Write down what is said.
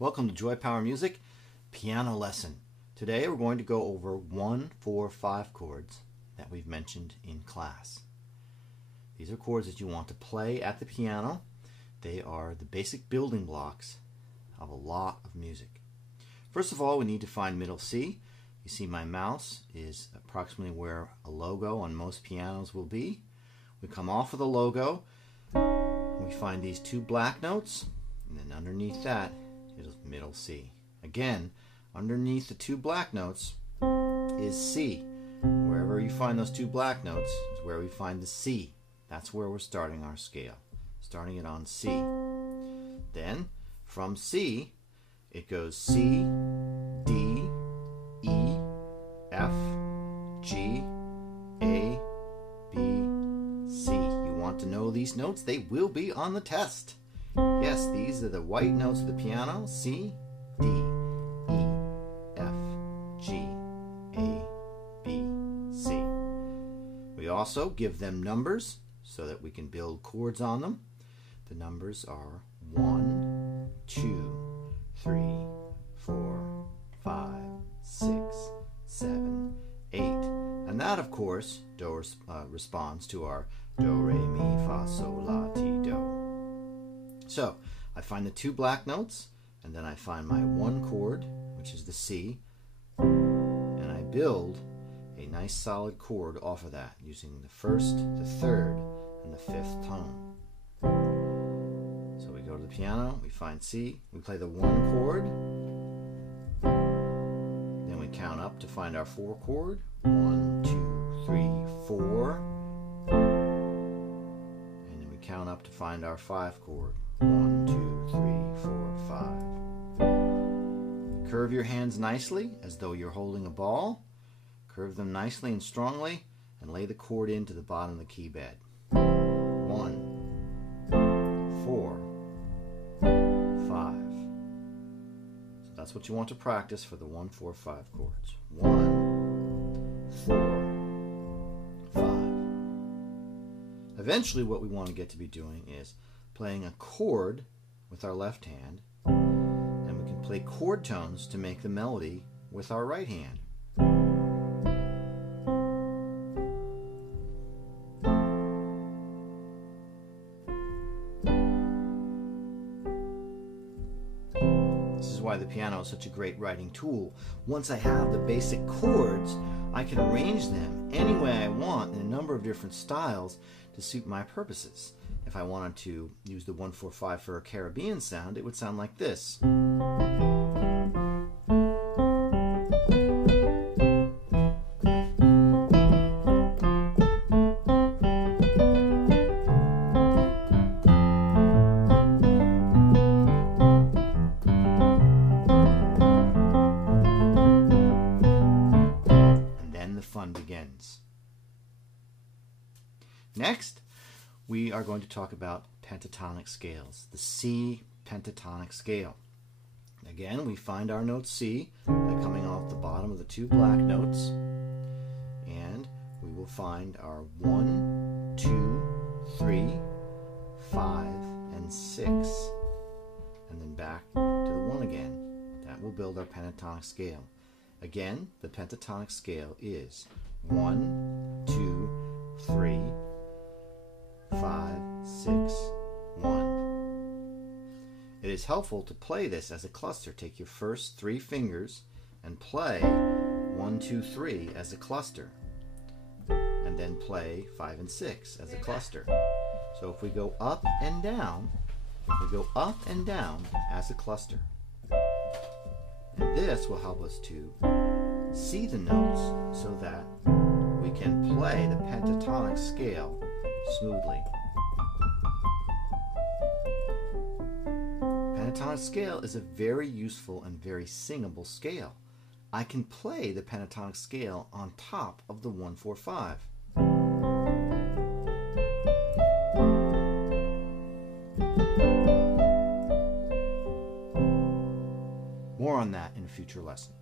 Welcome to Joy Power Music Piano Lesson. Today we're going to go over 1, 4, 5 chords that we've mentioned in class. These are chords that you want to play at the piano. They are the basic building blocks of a lot of music. First of all, we need to find middle C. You see my mouse is approximately where a logo on most pianos will be. We come off of the logo, we find these two black notes, and then underneath that is middle C. Again, underneath the two black notes is C. Wherever you find those two black notes is where we find the C. That's where we're starting our scale, starting it on C. Then from C, it goes C, D, E, F, G, A, B, C. You want to know these notes? They will be on the test. Yes, these are the white notes of the piano. C, D, E, F, G, A, B, C. We also give them numbers so that we can build chords on them. The numbers are 1, 2, 3, 4, 5, 6, 7, 8. And that, of course, responds to our do, re, mi, fa, sol, la, ti, do. So, I find the two black notes, and then I find my one chord, which is the C, and I build a nice solid chord off of that using the first, the third, and the fifth tone. So we go to the piano, we find C, we play the one chord, then we count up to find our four chord, 1, 2, 3, 4, and then we count up to find our five chord. 1, 2, 3, 4, 5. Curve your hands nicely as though you're holding a ball. Curve them nicely and strongly and lay the chord into the bottom of the key bed. 1, 4, 5. So that's what you want to practice for the 1, 4, 5 chords. 1, 4, 5. Eventually what we want to get to be doing is playing a chord with our left hand, and we can play chord tones to make the melody with our right hand. This is why the piano is such a great writing tool. Once I have the basic chords, I can arrange them any way I want in a number of different styles to suit my purposes. If I wanted to use the 1, 4, 5 for a Caribbean sound, it would sound like this. And then the fun begins. Next, we are going to talk about pentatonic scales, the C pentatonic scale. Again, we find our note C by coming off the bottom of the two black notes, and we will find our 1, 2, 3, 5, and 6, and then back to the 1 again. That will build our pentatonic scale. Again, the pentatonic scale is 1, 2, 3, 5, 6, 1. It is helpful to play this as a cluster. Take your first 3 fingers and play 1, 2, 3 as a cluster, and then play 5 and 6 as a cluster. So if we go up and down, as a cluster. And this will help us to see the notes so that we can play the pentatonic scale smoothly. Pentatonic scale is a very useful and very singable scale. I can play the pentatonic scale on top of the 1, 4, 5. More on that in a future lesson.